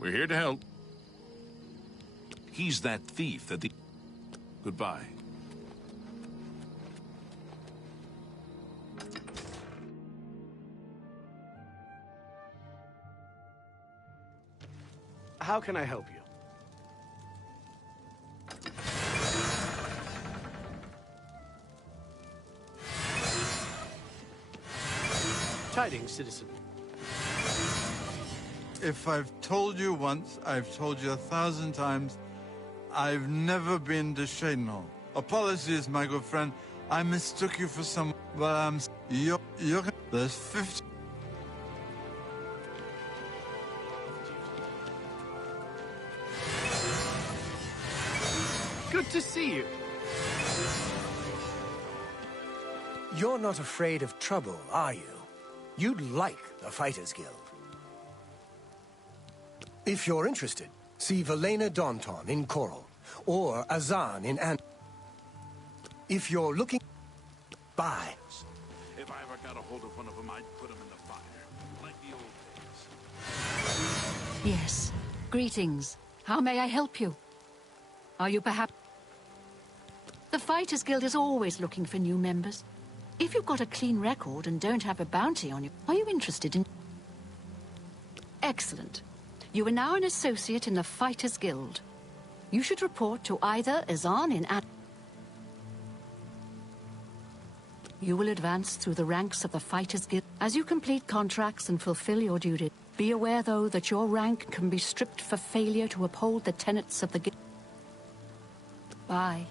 We're here to help. He's that thief that the... Goodbye. How can I help you? Tidings, citizen. If I've told you once, I've told you 1,000 times, I've never been to Shadenhall. Apologies, my good friend. I mistook you for some... Well, you're... There's 50... Good to see you. You're not afraid of trouble, are you? You'd like the Fighters Guild. If you're interested, see Valena Daunton in Coral, or Azan in An... If you're looking... Bye. If I ever got a hold of one of them, I'd put them in the fire, like the old days. Yes. Greetings. How may I help you? Are you perhaps... The Fighters Guild is always looking for new members. If you've got a clean record and don't have a bounty on you, are you interested in... Excellent. You are now an associate in the Fighters Guild. You should report to either Azan in An... You will advance through the ranks of the Fighters Guild as you complete contracts and fulfill your duties. Be aware, though, that your rank can be stripped for failure to uphold the tenets of the guild. Bye.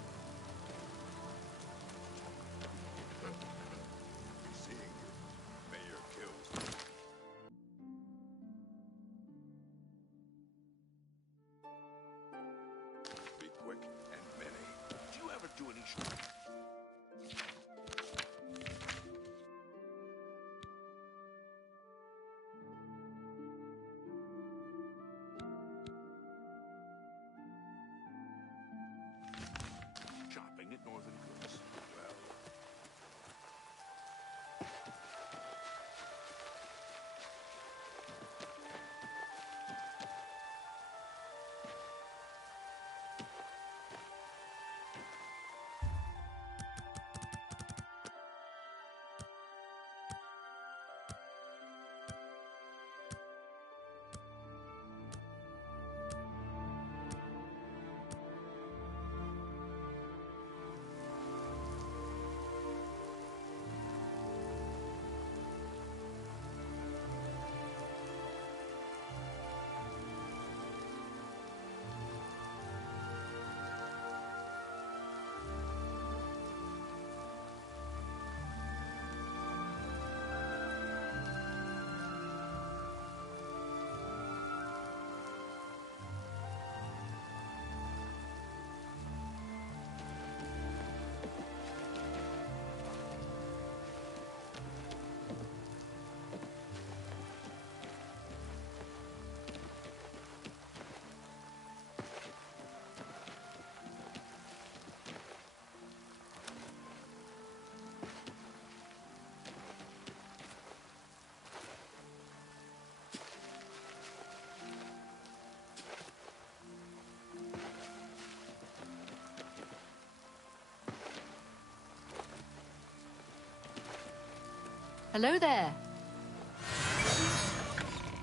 Hello there.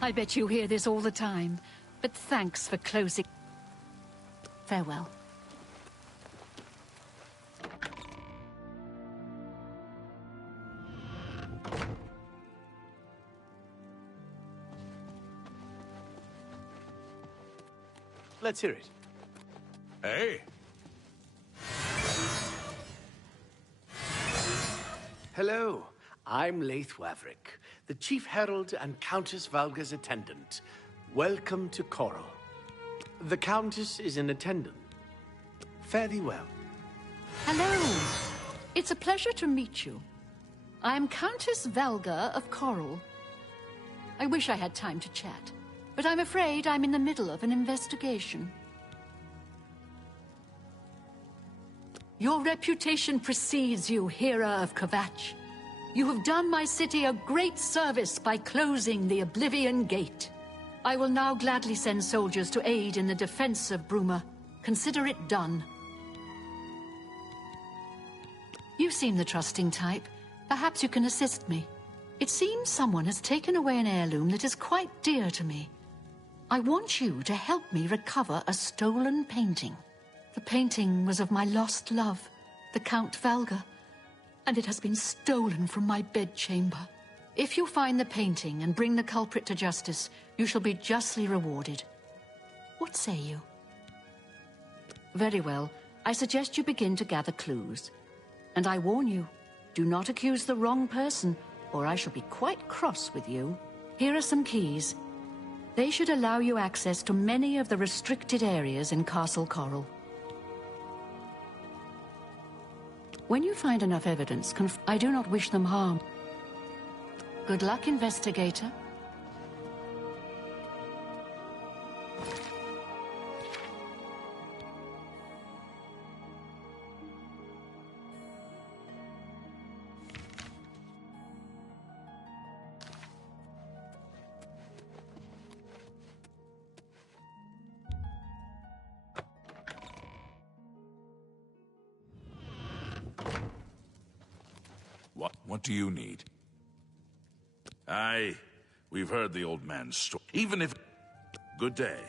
I bet you hear this all the time, but thanks for closing. Farewell. Let's hear it. Hey. Hello. I'm Laith Waverick, the Chief Herald and Countess Valga's attendant. Welcome to Coral. The Countess is in attendance. Fare thee well. Hello. It's a pleasure to meet you. I'm Countess Valga of Coral. I wish I had time to chat, but I'm afraid I'm in the middle of an investigation. Your reputation precedes you, Hera of Kvatch. You have done my city a great service by closing the Oblivion Gate. I will now gladly send soldiers to aid in the defense of Bruma. Consider it done. You seem the trusting type. Perhaps you can assist me. It seems someone has taken away an heirloom that is quite dear to me. I want you to help me recover a stolen painting. The painting was of my lost love, the Count Valga, and it has been stolen from my bedchamber. If you find the painting and bring the culprit to justice, you shall be justly rewarded. What say you? Very well. I suggest you begin to gather clues. And I warn you, do not accuse the wrong person, or I shall be quite cross with you. Here are some keys. They should allow you access to many of the restricted areas in Castle Coral. When you find enough evidence, I do not wish them harm. Good luck, investigator. What do you need? Aye, we've heard the old man's story. Even if... Good day.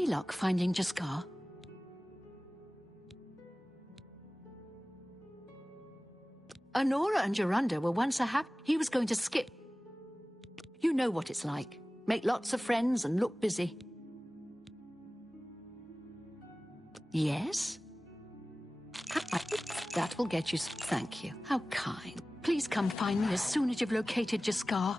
Any luck finding Jaskar? Honora and Jorunda were once he was going to skip. You know what it's like. Make lots of friends and look busy. Yes? That will get you... Thank you. How kind. Please come find me as soon as you've located Jaskar.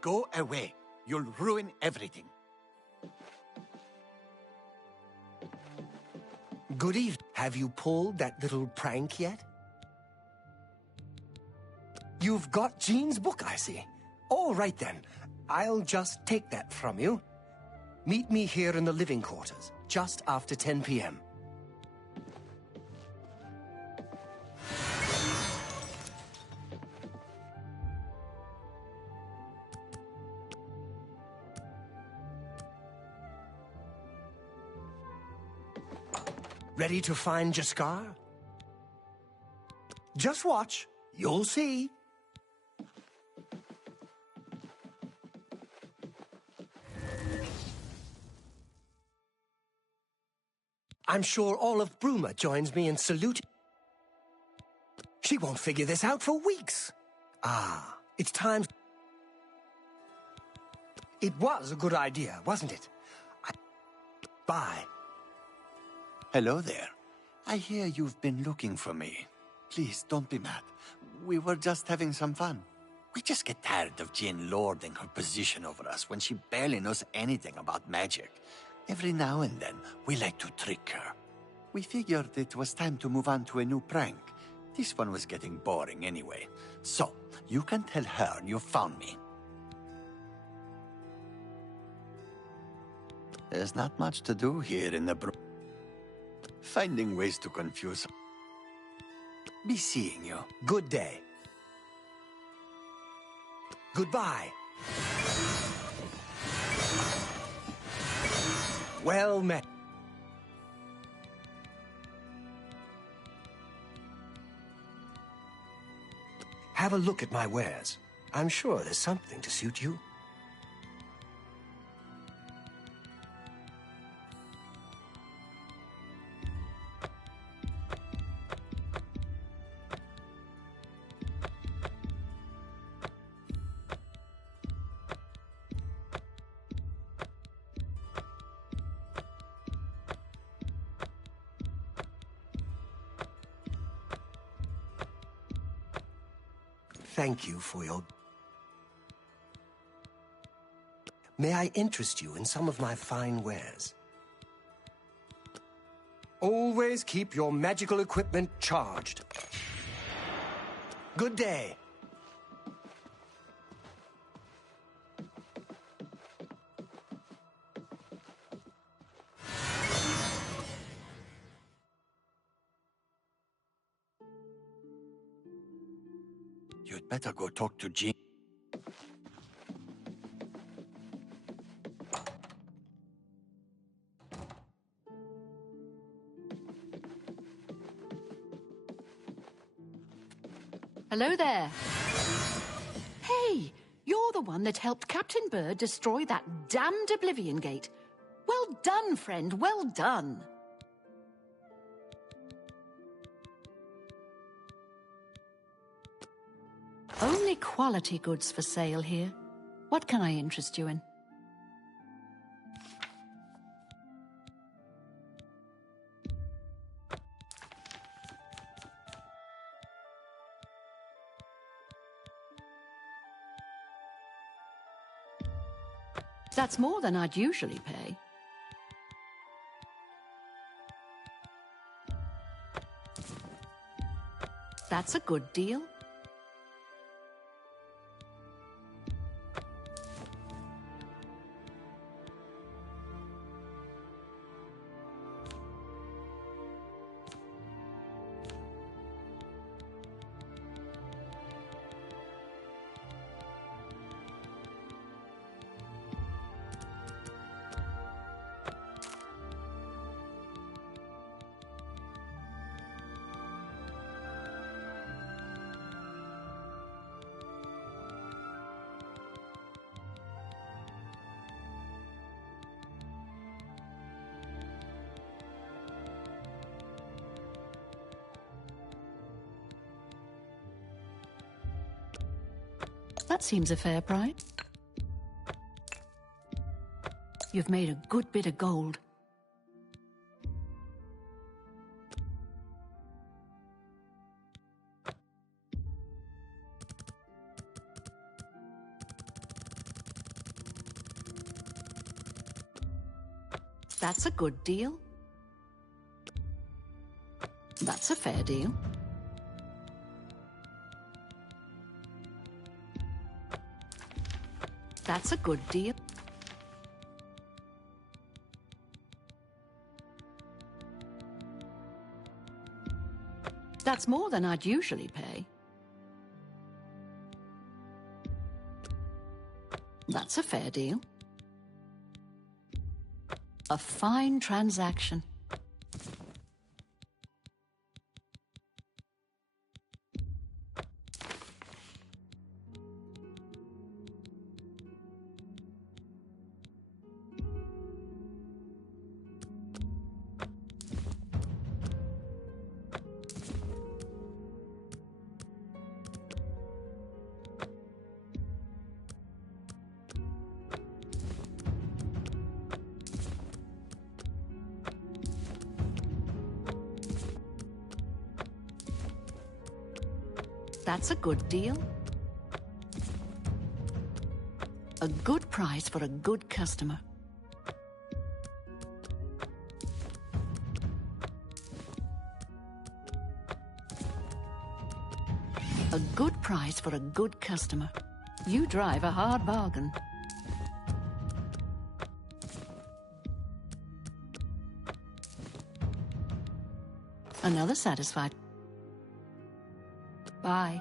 Go away. You'll ruin everything. Good evening. Have you pulled that little prank yet? You've got Jean's book, I see. All right then. I'll just take that from you. Meet me here in the living quarters, just after 10 p.m. Ready to find Jaskar? Just watch. You'll see. I'm sure Olive Broomer joins me in saluting. She won't figure this out for weeks. Ah, it's time. It was a good idea, wasn't it? Bye. Hello there. I hear you've been looking for me. Please, don't be mad. We were just having some fun. We just get tired of Jane lording her position over us when she barely knows anything about magic. Every now and then, we like to trick her. We figured it was time to move on to a new prank. This one was getting boring anyway. So, you can tell her you found me. There's not much to do here in the finding ways to confuse her. Be seeing you. Good day. Goodbye. Well met. have a look at my wares. I'm sure there's something to suit you. Thank you for your... May I interest you in some of my fine wares? Always keep your magical equipment charged. Good day. You'd better go talk to Jean. Hello there. Hey, you're the one that helped Captain Bird destroy that damned Oblivion Gate. Well done, friend, well done. Only quality goods for sale here. What can I interest you in? That's more than I'd usually pay. That's a good deal. That seems a fair price. You've made a good bit of gold. That's a good deal. That's a fair deal. That's a good deal. That's more than I'd usually pay. That's a fair deal. A fine transaction. That's a good deal. A good price for a good customer. A good price for a good customer. You drive a hard bargain. Another satisfied. Bye.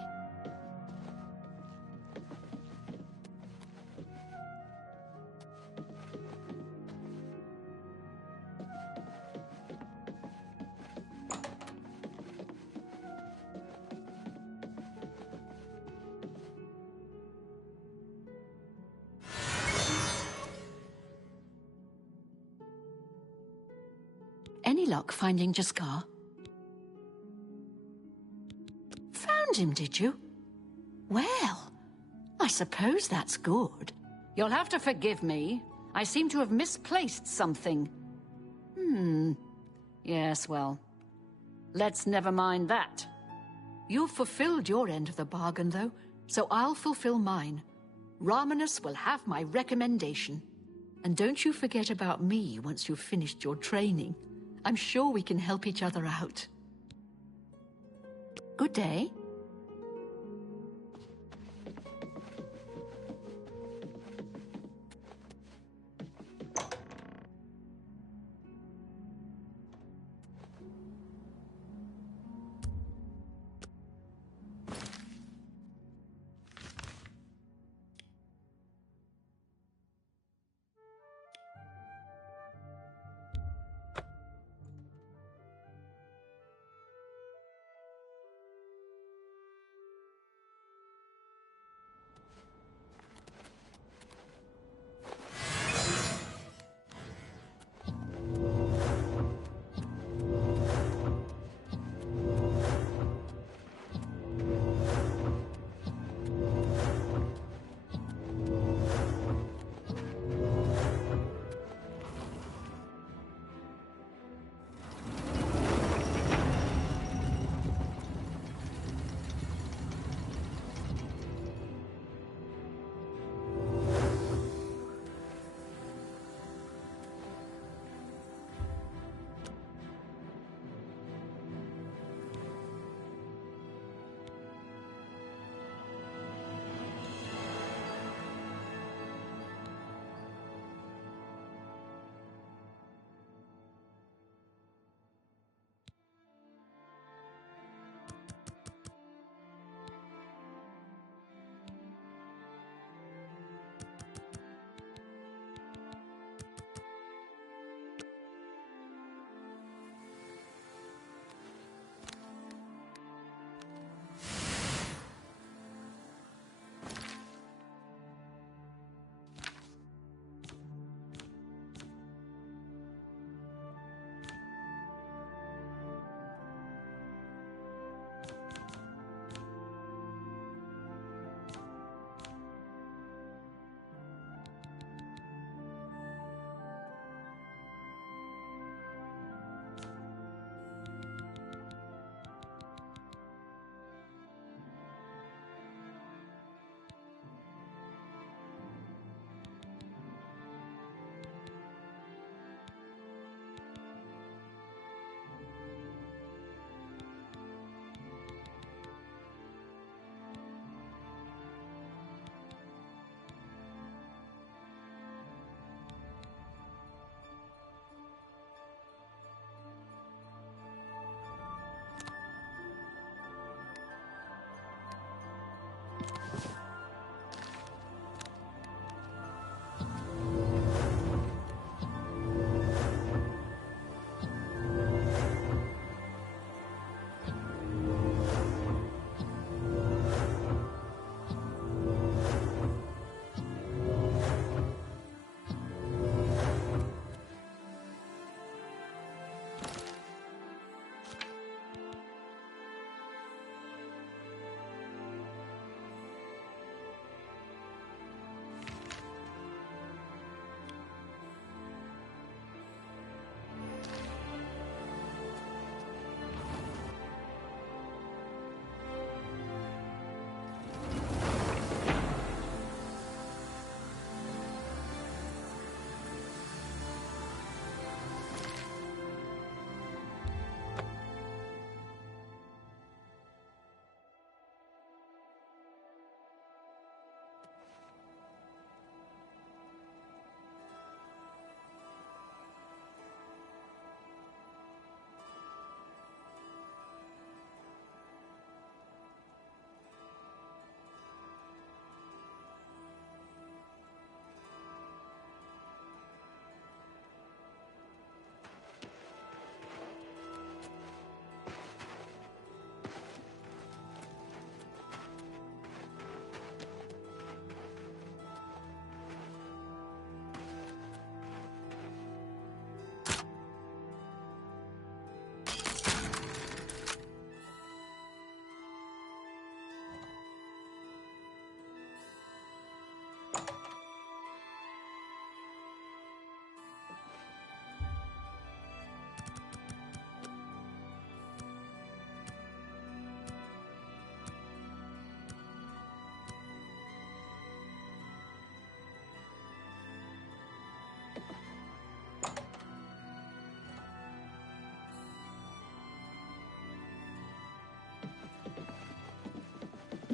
luck finding Jaskar? Found him, did you? Well, I suppose that's good. You'll have to forgive me. I seem to have misplaced something. Yes, well, let's never mind that. You've fulfilled your end of the bargain, though, so I'll fulfill mine. Ramanus will have my recommendation. And don't you forget about me once you've finished your training. I'm sure we can help each other out. Good day.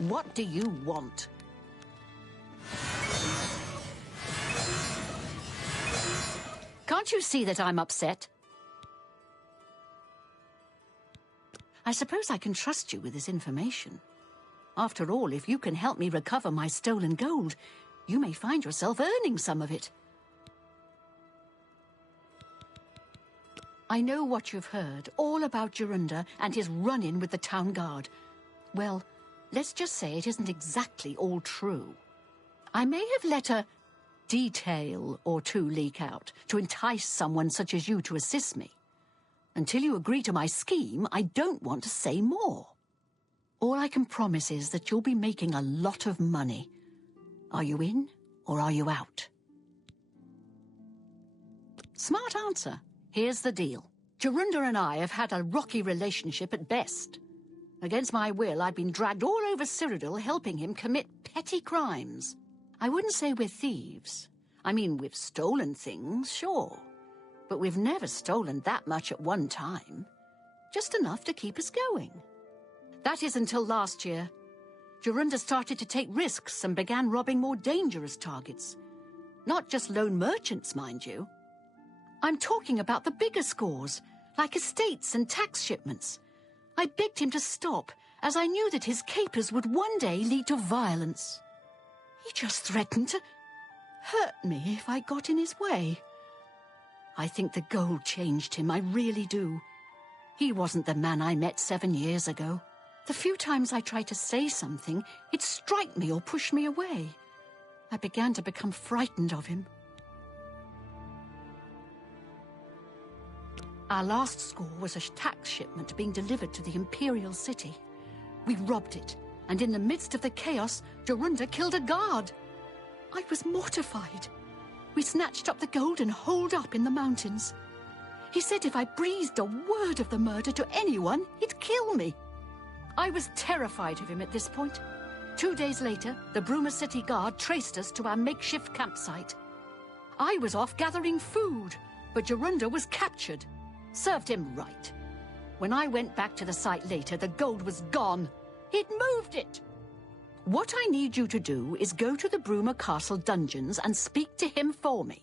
What do you want? Can't you see that I'm upset? I suppose I can trust you with this information. After all, if you can help me recover my stolen gold, you may find yourself earning some of it. I know what you've heard, all about Jorunda and his run-in with the town guard. Well, let's just say it isn't exactly all true. I may have let a detail or two leak out to entice someone such as you to assist me. Until you agree to my scheme, I don't want to say more. All I can promise is that you'll be making a lot of money. Are you in or are you out? Smart answer. Here's the deal. Jorunda and I have had a rocky relationship at best. Against my will, I've been dragged all over Cyrodiil helping him commit petty crimes. I wouldn't say we're thieves. I mean, we've stolen things, sure. But we've never stolen that much at one time. Just enough to keep us going. That is until last year. Jorunda started to take risks and began robbing more dangerous targets. Not just lone merchants, mind you. I'm talking about the bigger scores, like estates and tax shipments. I begged him to stop, as I knew that his capers would one day lead to violence. He just threatened to hurt me if I got in his way. I think the gold changed him, I really do. He wasn't the man I met 7 years ago. The few times I tried to say something, he'd strike me or push me away. I began to become frightened of him. Our last score was a tax shipment being delivered to the Imperial City. We robbed it, and in the midst of the chaos, Jorunda killed a guard. I was mortified. We snatched up the gold and holed up in the mountains. He said if I breathed a word of the murder to anyone, he'd kill me. I was terrified of him at this point. 2 days later, the Bruma City Guard traced us to our makeshift campsite. I was off gathering food, but Jorunda was captured. Served him right. When I went back to the site later, the gold was gone. He'd moved it. What I need you to do is go to the Bruma Castle dungeons and speak to him for me.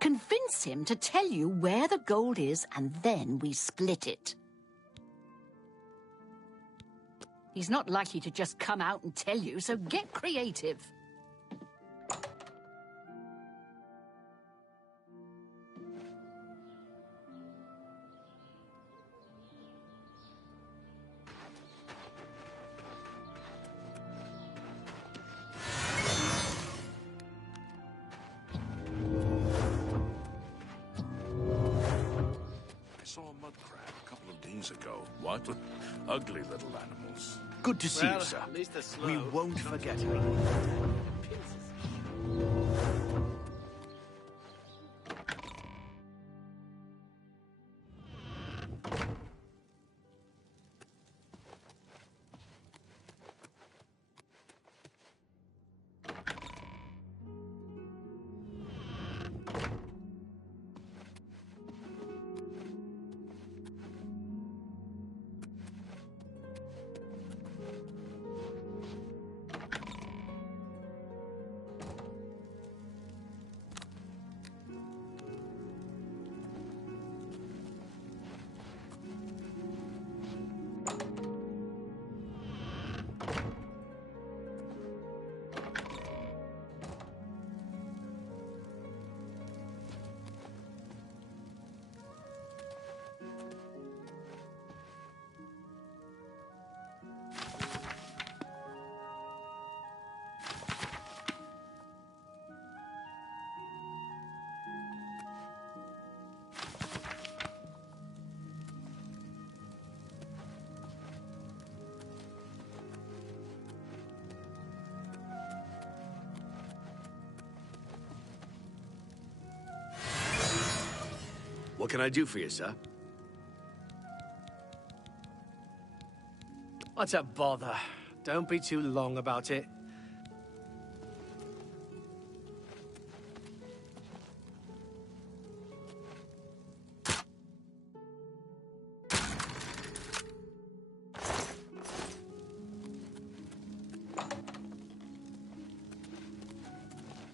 Convince him to tell you where the gold is, and then we split it. He's not likely to just come out and tell you, so get creative. I saw a mud crab a couple of days ago. What? Ugly little animals. Good to see you, sir. At least they're slow. We won't forget her. What can I do for you, sir? What a bother. Don't be too long about it.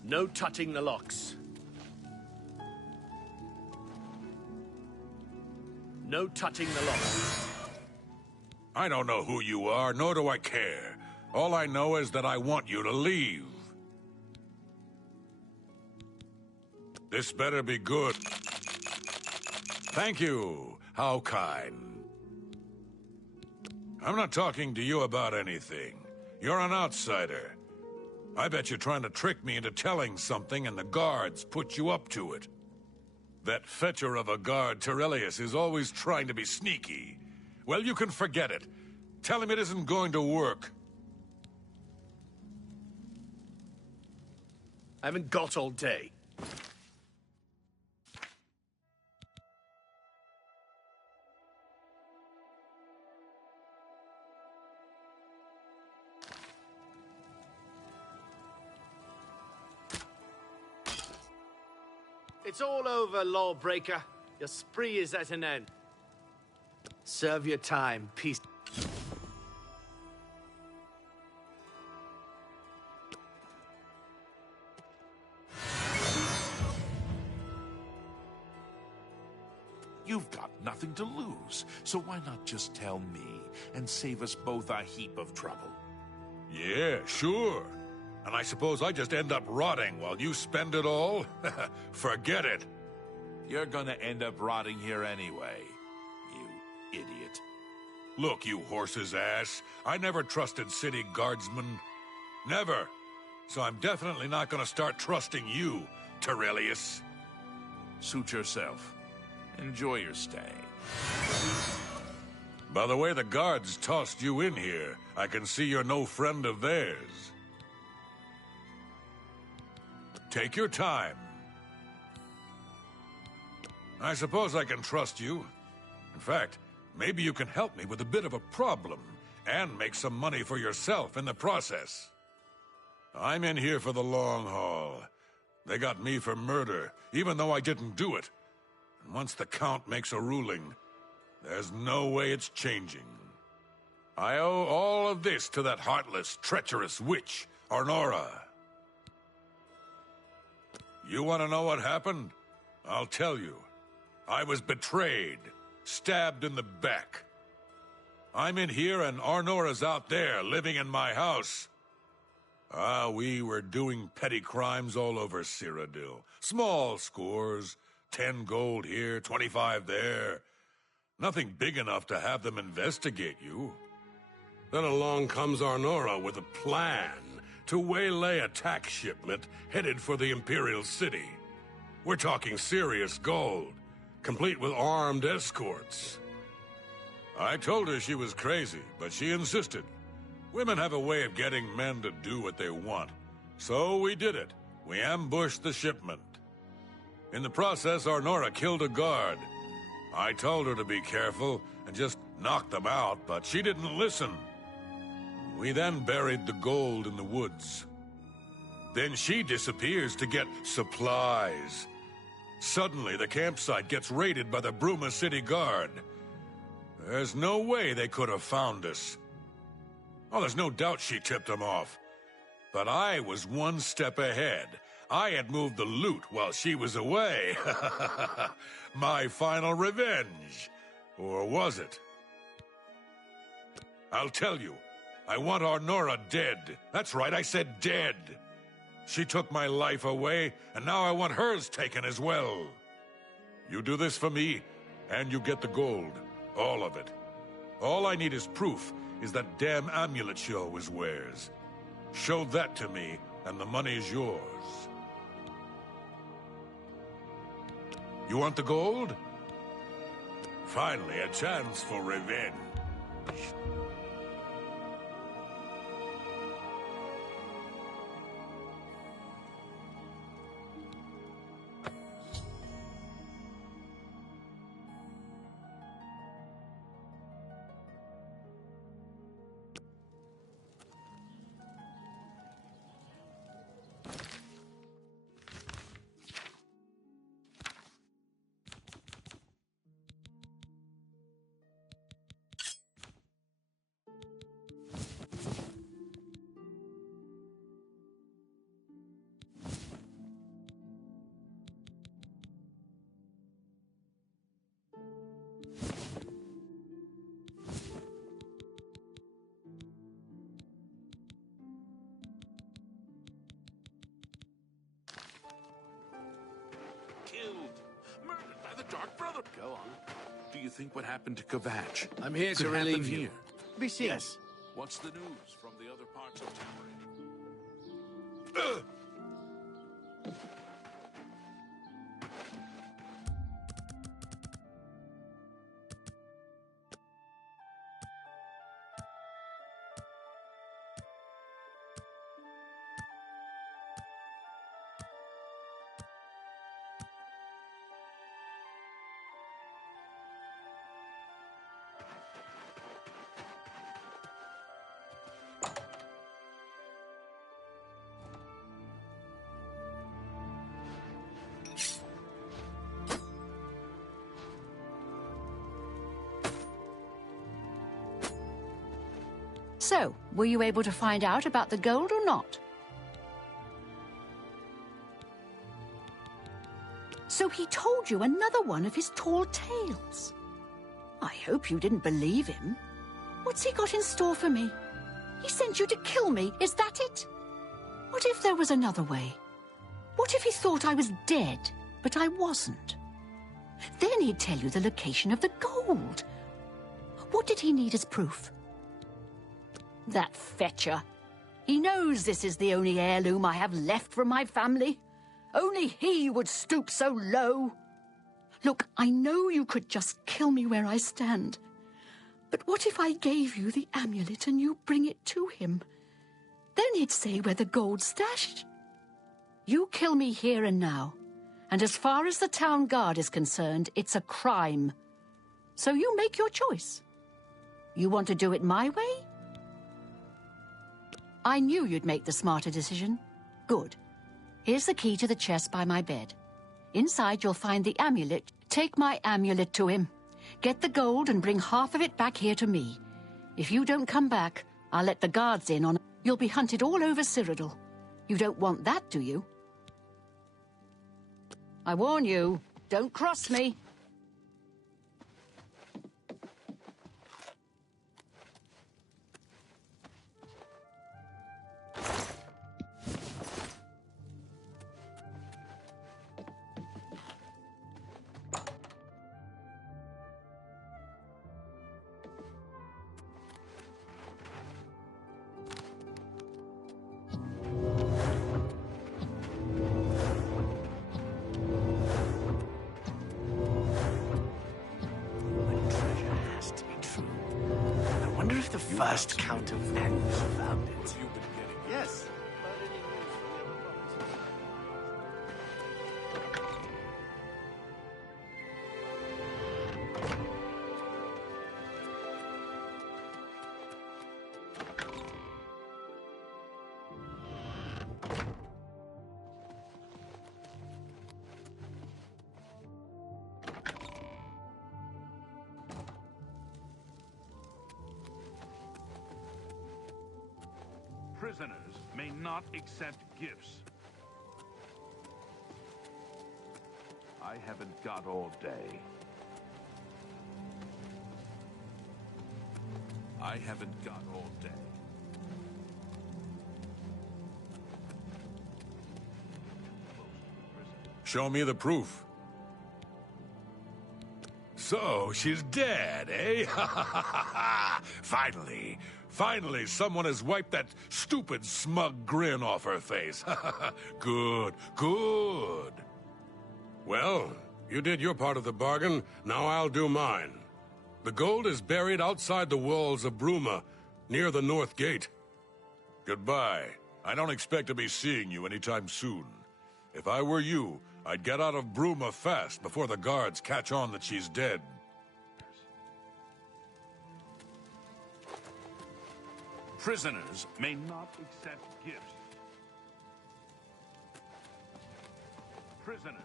No touching the locks. No touching the locks. I don't know who you are, nor do I care. All I know is that I want you to leave. This better be good. Thank you. How kind. I'm not talking to you about anything. You're an outsider. I bet you're trying to trick me into telling something and the guards put you up to it. That fetcher of a guard, Terelius, is always trying to be sneaky. Well, you can forget it. Tell him it isn't going to work. I haven't got all day. It's all over, lawbreaker. Your spree is at an end. Serve your time, peace. You've got nothing to lose, so why not just tell me and save us both a heap of trouble? Yeah, sure. And I suppose I just end up rotting while you spend it all? Forget it. You're gonna end up rotting here anyway, you idiot. Look, you horse's ass. I never trusted city guardsmen. Never. So I'm definitely not gonna start trusting you, Terelius. Suit yourself. Enjoy your stay. By the way the guards tossed you in here, I can see you're no friend of theirs. Take your time. I suppose I can trust you. In fact, maybe you can help me with a bit of a problem, and make some money for yourself in the process. I'm in here for the long haul. They got me for murder, even though I didn't do it. And once the Count makes a ruling, there's no way it's changing. I owe all of this to that heartless, treacherous witch, Arnora. You want to know what happened? I'll tell you. I was betrayed, stabbed in the back. I'm in here and Arnora's out there, living in my house. We were doing petty crimes all over Cyrodiil. Small scores, 10 gold here, 25 there. Nothing big enough to have them investigate you. Then along comes Arnora with a plan to waylay a tax shipment headed for the Imperial City. We're talking serious gold, complete with armed escorts. I told her she was crazy, but she insisted. Women have a way of getting men to do what they want. So we did it. We ambushed the shipment. In the process, Arnora killed a guard. I told her to be careful and just knock them out, but she didn't listen. We then buried the gold in the woods. Then she disappears to get supplies. Suddenly, the campsite gets raided by the Bruma City Guard. There's no way they could have found us. Oh, there's no doubt she tipped them off. But I was one step ahead. I had moved the loot while she was away. My final revenge. Or was it? I'll tell you. I want Arnora dead. That's right, I said dead. She took my life away, and now I want hers taken as well. You do this for me, and you get the gold. All of it. All I need is proof is that damn amulet she always wears. Show that to me, and the money's yours. You want the gold? Finally, a chance for revenge. Dark Brother. Go on. Do you think what happened to Kvatch I'm here could to happen relieve you. here? Be seen. Yes. What's the news from the other parts of Tamriel? So, were you able to find out about the gold or not? So he told you another one of his tall tales. I hope you didn't believe him. What's he got in store for me? He sent you to kill me, is that it? What if there was another way? What if he thought I was dead, but I wasn't? Then he'd tell you the location of the gold. What did he need as proof? That fetcher. He knows this is the only heirloom I have left from my family. Only he would stoop so low. Look, I know you could just kill me where I stand. But what if I gave you the amulet and you bring it to him? Then he'd say where the gold's stashed. You kill me here and now. And as far as the town guard is concerned, it's a crime. So you make your choice. You want to do it my way? I knew you'd make the smarter decision. Good. Here's the key to the chest by my bed. Inside you'll find the amulet. Take my amulet to him. Get the gold and bring half of it back here to me. If you don't come back, I'll let the guards in on... You'll be hunted all over Cyrodiil. You don't want that, do you? I warn you, don't cross me. The first count of Vandals found it. Yes. Prisoners may not accept gifts. I haven't got all day. I haven't got all day. Show me the proof. So, she's dead, eh? Finally, someone has wiped that stupid, smug grin off her face. Good. Well, you did your part of the bargain, now I'll do mine. The gold is buried outside the walls of Bruma, near the North Gate. Goodbye. I don't expect to be seeing you anytime soon. If I were you, I'd get out of Bruma fast before the guards catch on that she's dead. Prisoners may not accept gifts. Prisoners.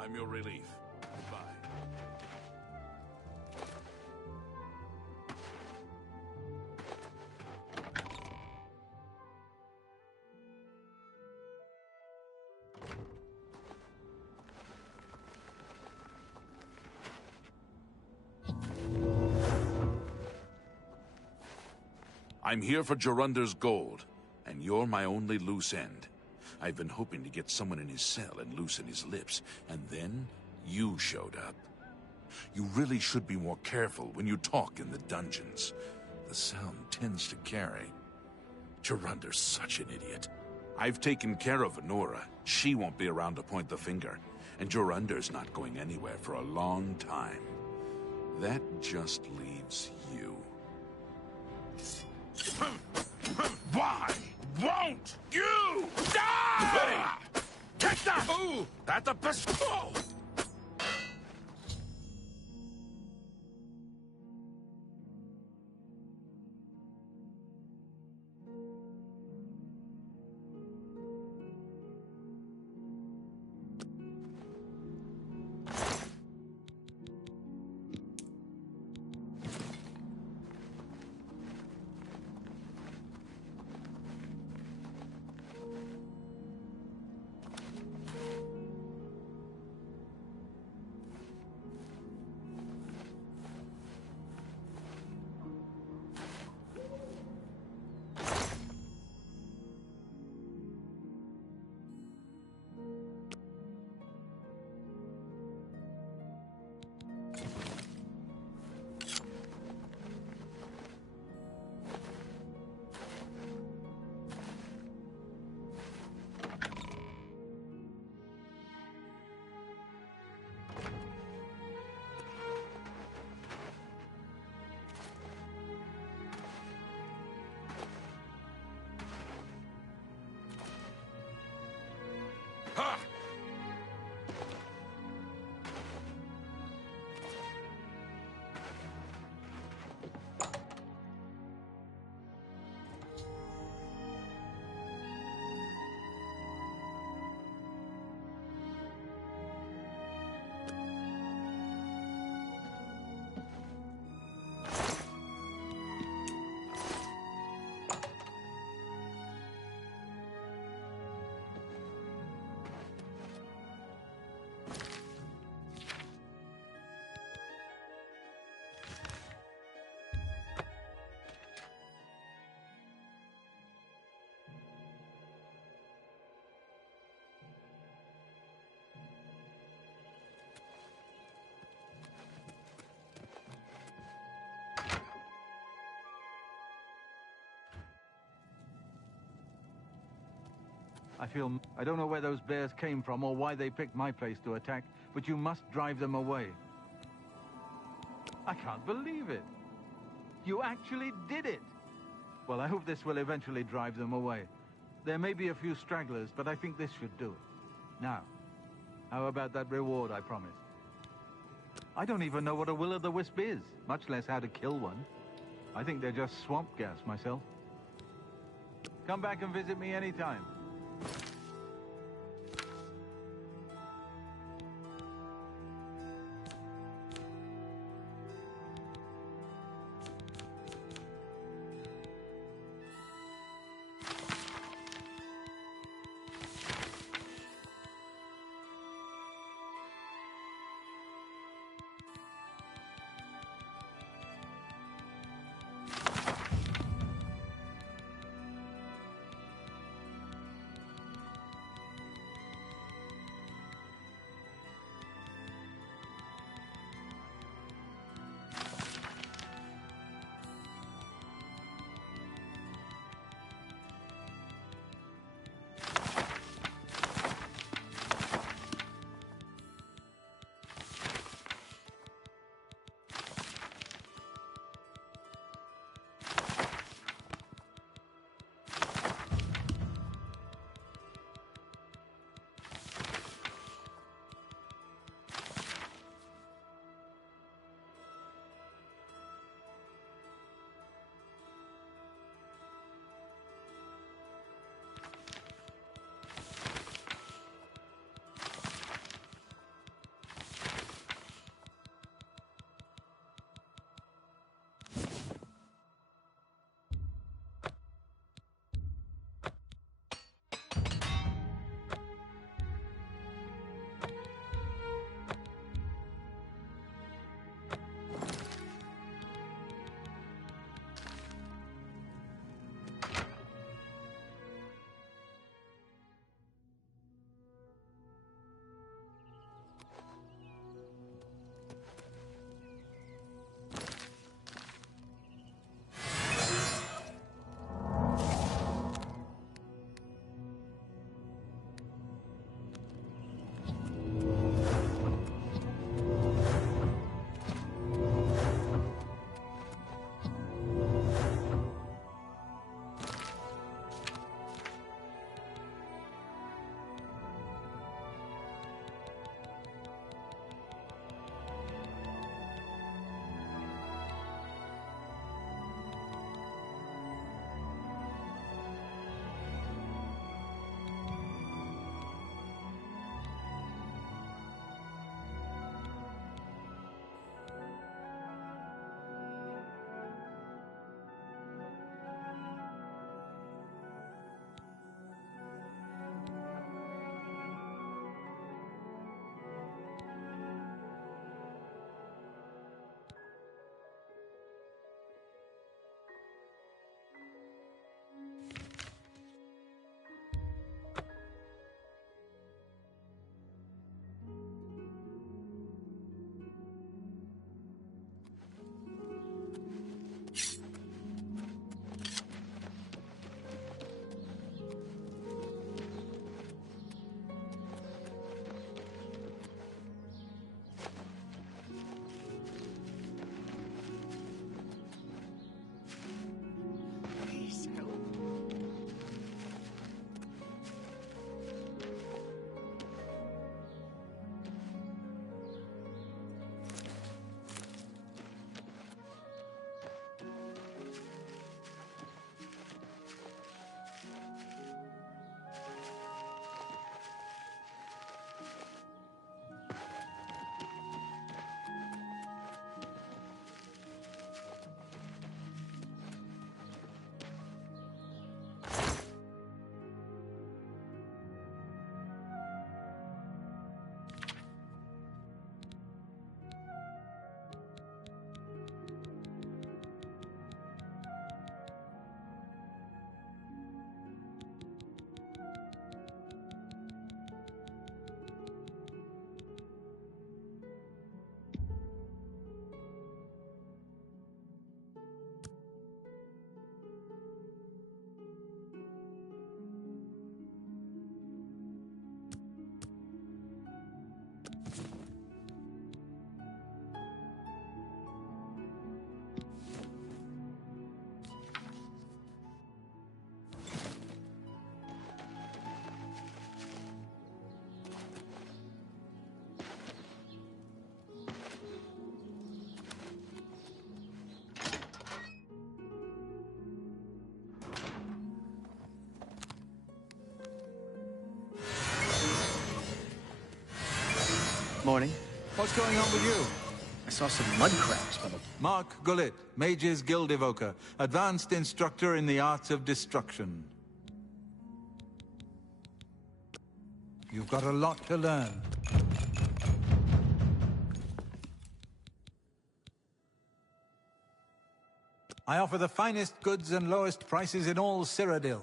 I'm your relief. Goodbye. I'm here for Jorunder's gold, and you're my only loose end. I've been hoping to get someone in his cell and loosen his lips, and then you showed up. You really should be more careful when you talk in the dungeons. The sound tends to carry. Jorunder's such an idiot. I've taken care of Anora. She won't be around to point the finger. And Jorunder's not going anywhere for a long time. That just leaves you. Why won't you die? Take that! Ooh, that's the best. Oh. Ha! I don't know where those bears came from or why they picked my place to attack, but you must drive them away. I can't believe it. You actually did it. Well, I hope this will eventually drive them away. There may be a few stragglers, but I think this should do it. Now, how about that reward I promised? I don't even know what a will-o'-the-wisp is, much less how to kill one. I think they're just swamp gas myself. Come back and visit me anytime. Morning. What's going on with you? I saw some mud crabs, but Mark Gullet, Mage's Guild Evoker, advanced instructor in the arts of destruction. You've got a lot to learn. I offer the finest goods and lowest prices in all Cyrodiil.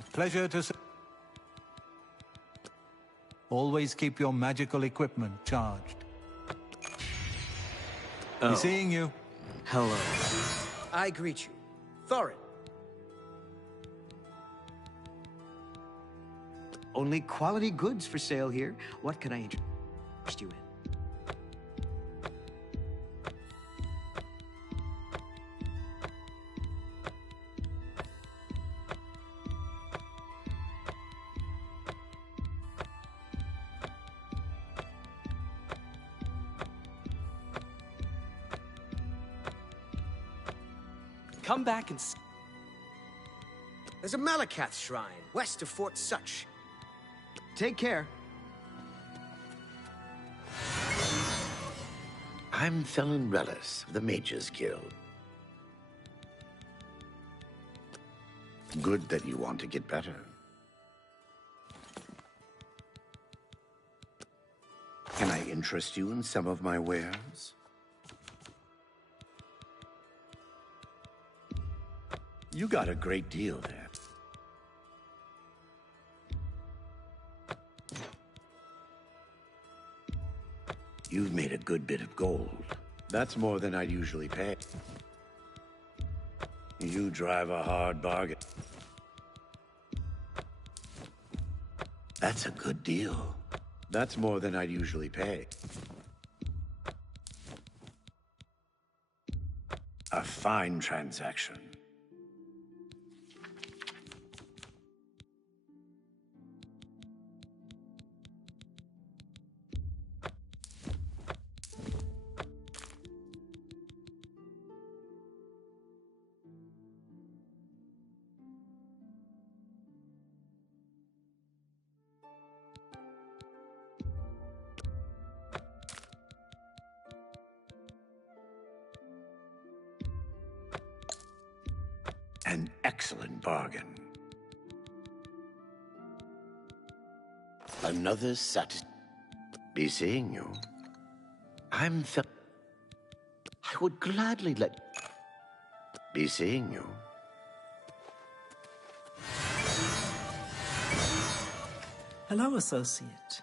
A pleasure to serve. Always keep your magical equipment charged. Oh. Be seeing you. hello. I greet you. Thorin. Only quality goods for sale here. What can I interest you in? Come back and There's a Malakath shrine west of Fort Such. Take care. I'm Felon Relis of the Mages Guild. Good that you want to get better. Can I interest you in some of my wares? You got a great deal there. You've made a good bit of gold. That's more than I'd usually pay. You drive a hard bargain. That's a good deal. That's more than I'd usually pay. A fine transaction. An excellent bargain. Another Be seeing you. I'm I would gladly Be seeing you. Hello, associate.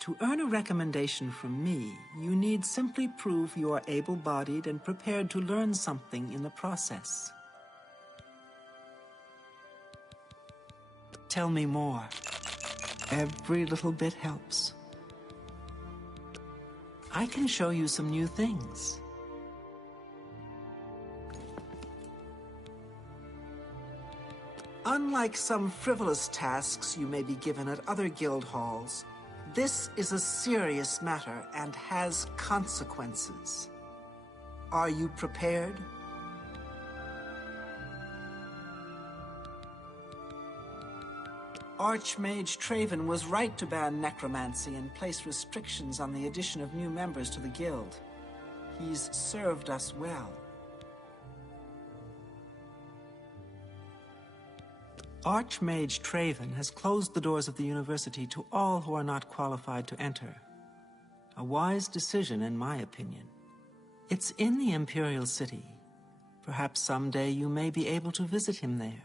To earn a recommendation from me, you need simply prove you are able-bodied and prepared to learn something in the process. Tell me more. Every little bit helps. I can show you some new things. Unlike some frivolous tasks you may be given at other guild halls, this is a serious matter and has consequences. Are you prepared? Archmage Traven was right to ban necromancy and place restrictions on the addition of new members to the guild. He's served us well. Archmage Traven has closed the doors of the university to all who are not qualified to enter. A wise decision, in my opinion. It's in the Imperial City. Perhaps someday you may be able to visit him there.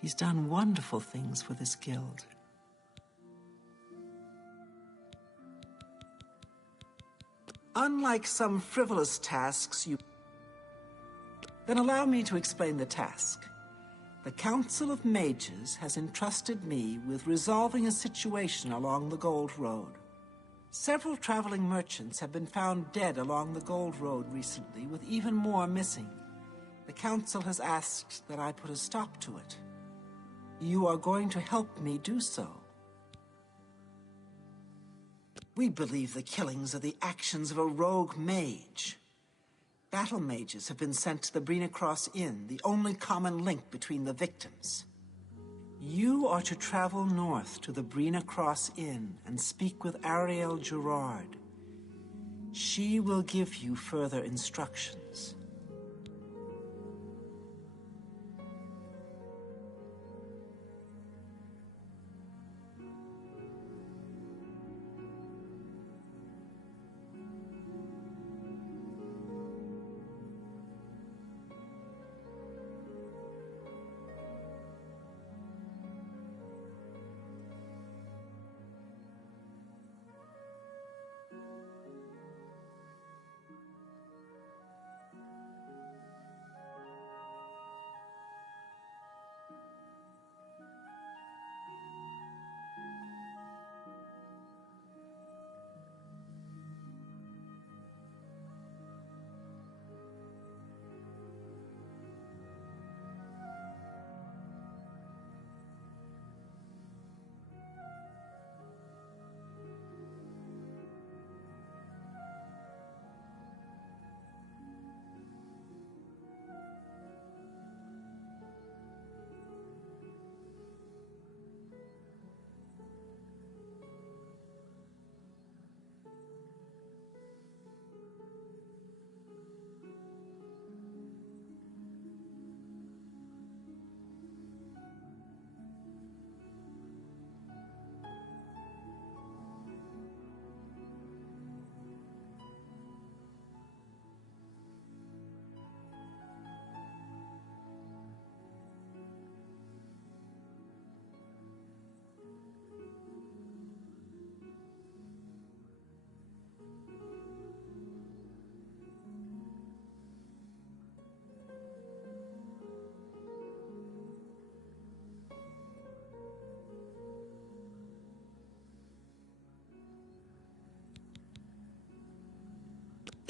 He's done wonderful things for this guild. Unlike some frivolous tasks Then allow me to explain the task. The Council of Mages has entrusted me with resolving a situation along the Gold Road. Several traveling merchants have been found dead along the Gold Road recently, with even more missing. The Council has asked that I put a stop to it. You are going to help me do so. We believe the killings are the actions of a rogue mage. Battle mages have been sent to the Brina Cross Inn, the only common link between the victims. You are to travel north to the Brina Cross Inn and speak with Ariel Gerard. She will give you further instructions.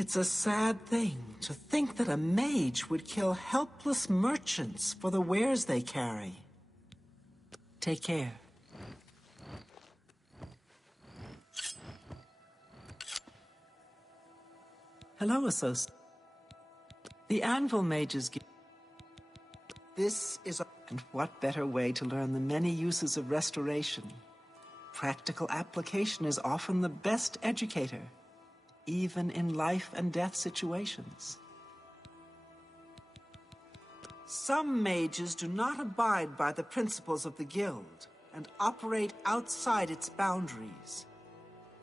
It's a sad thing to think that a mage would kill helpless merchants for the wares they carry. Take care. Hello, associate. The Anvil Mages give... This is a... And what better way to learn the many uses of restoration? Practical application is often the best educator, even in life and death situations. Some mages do not abide by the principles of the guild and operate outside its boundaries.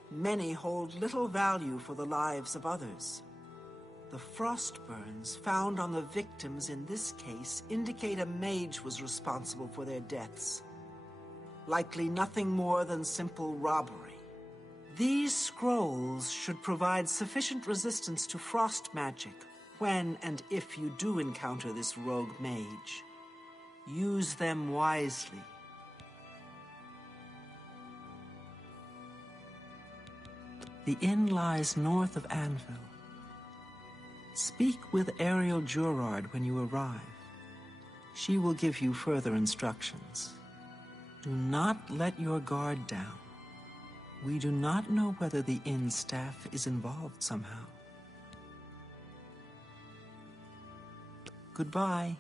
Many hold little value for the lives of others. The frost burns found on the victims in this case indicate a mage was responsible for their deaths. Likely nothing more than simple robbery. These scrolls should provide sufficient resistance to frost magic when and if you do encounter this rogue mage. Use them wisely. The inn lies north of Anvil. Speak with Ariel Gerard when you arrive. She will give you further instructions. Do not let your guard down. We do not know whether the inn staff is involved somehow. Goodbye.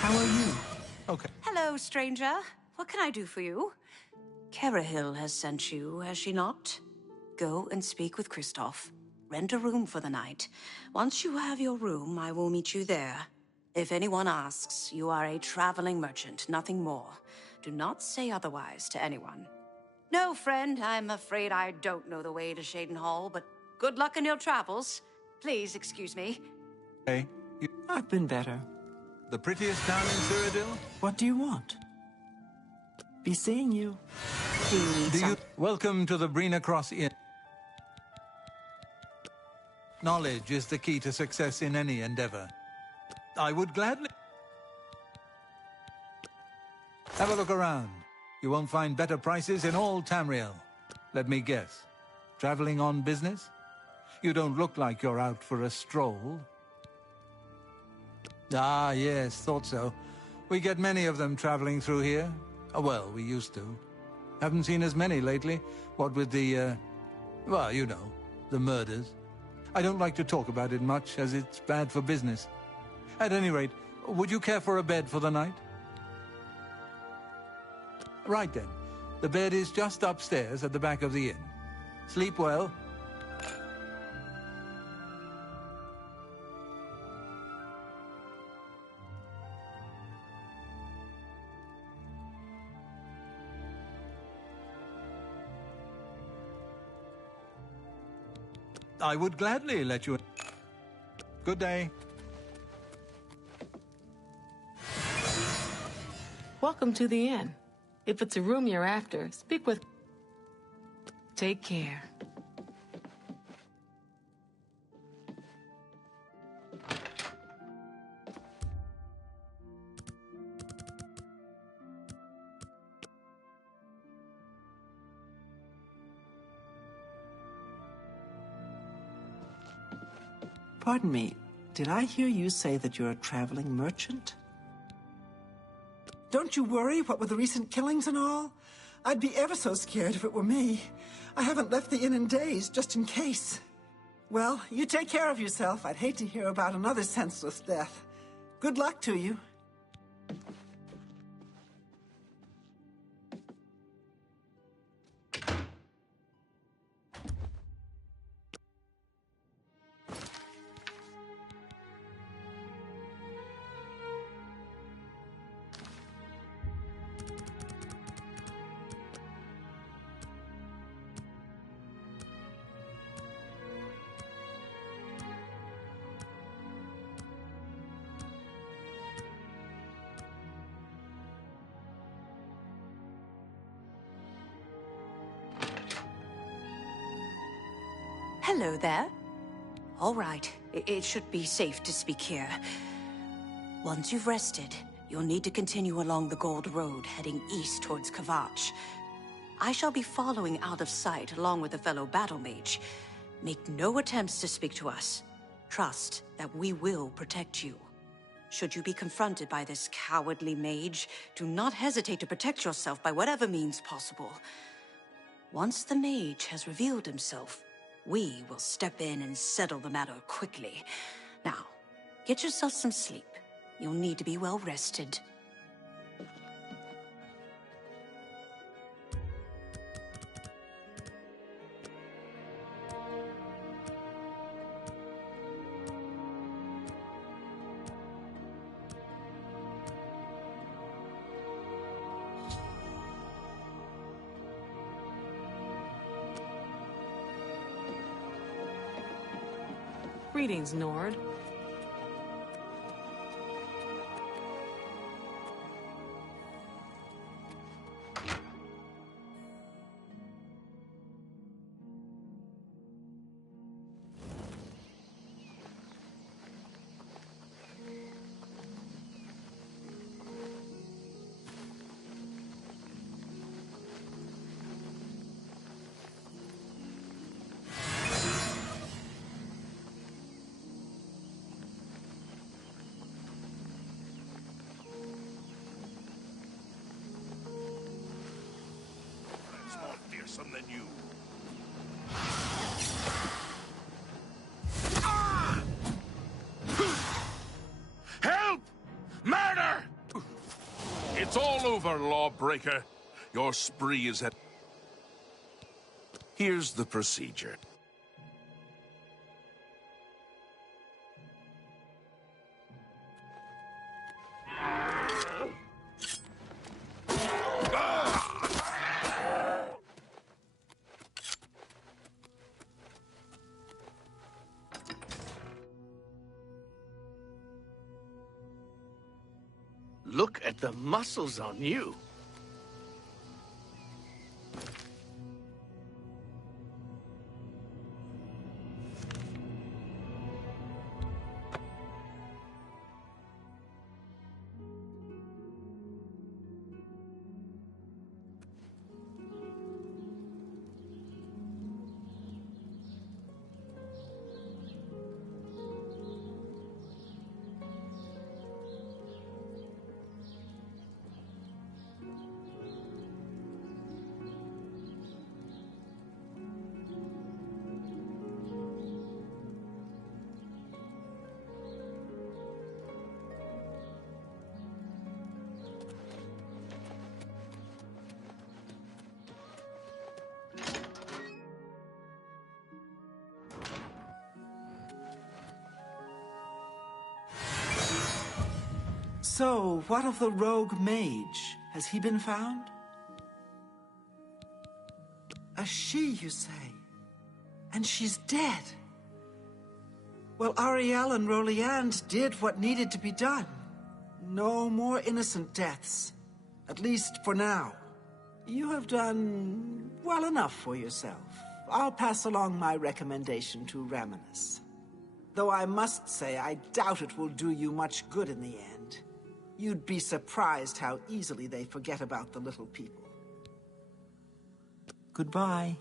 How are you? Okay. Hello, stranger. What can I do for you? Kerahil has sent you, has she not? Go and speak with Kristoff. Rent a room for the night. Once you have your room, I will meet you there. If anyone asks, you are a traveling merchant, nothing more. Do not say otherwise to anyone. No, friend, I'm afraid I don't know the way to Shaden Hall, but good luck in your travels. Please excuse me. Hey, I've been better. the prettiest town in Cyrodiil? What do you want? Be seeing you. Do you need some? Welcome to the Brina Cross Inn. Knowledge is the key to success in any endeavor. I would gladly... Have a look around. You won't find better prices in all Tamriel. Let me guess. Traveling on business? You don't look like you're out for a stroll. Ah, yes, thought so. We get many of them traveling through here. Well, we used to. Haven't seen as many lately. What with the, well, you know, the murders. I don't like to talk about it much, as it's bad for business. At any rate, would you care for a bed for the night? Right then. The bed is just upstairs at the back of the inn. Sleep well. I would gladly let you... Good day. Welcome to the inn. If it's a room you're after, speak with... Take care. Pardon me, did I hear you say that you're a traveling merchant? Don't you worry, what with the recent killings and all? I'd be ever so scared if it were me. I haven't left the inn in days, just in case. Well, you take care of yourself. I'd hate to hear about another senseless death. Good luck to you. Hello there. All right, it should be safe to speak here. Once you've rested, you'll need to continue along the Gold Road, heading east towards Kvatch. I shall be following out of sight along with a fellow battle mage. Make no attempts to speak to us. Trust that we will protect you. Should you be confronted by this cowardly mage, do not hesitate to protect yourself by whatever means possible. Once the mage has revealed himself, we will step in and settle the matter quickly. Now, get yourself some sleep. You'll need to be well rested. Greetings, Nord. Than you. Help! Murder! It's all over, lawbreaker. Your spree is at... Here's the procedure. Look at the muscles on you. So, what of the rogue mage? Has he been found? A she, you say? And she's dead? Well, Ariel and Roliand did what needed to be done. No more innocent deaths. At least for now. You have done well enough for yourself. I'll pass along my recommendation to Raminus. Though I must say, I doubt it will do you much good in the end. You'd be surprised how easily they forget about the little people. Goodbye.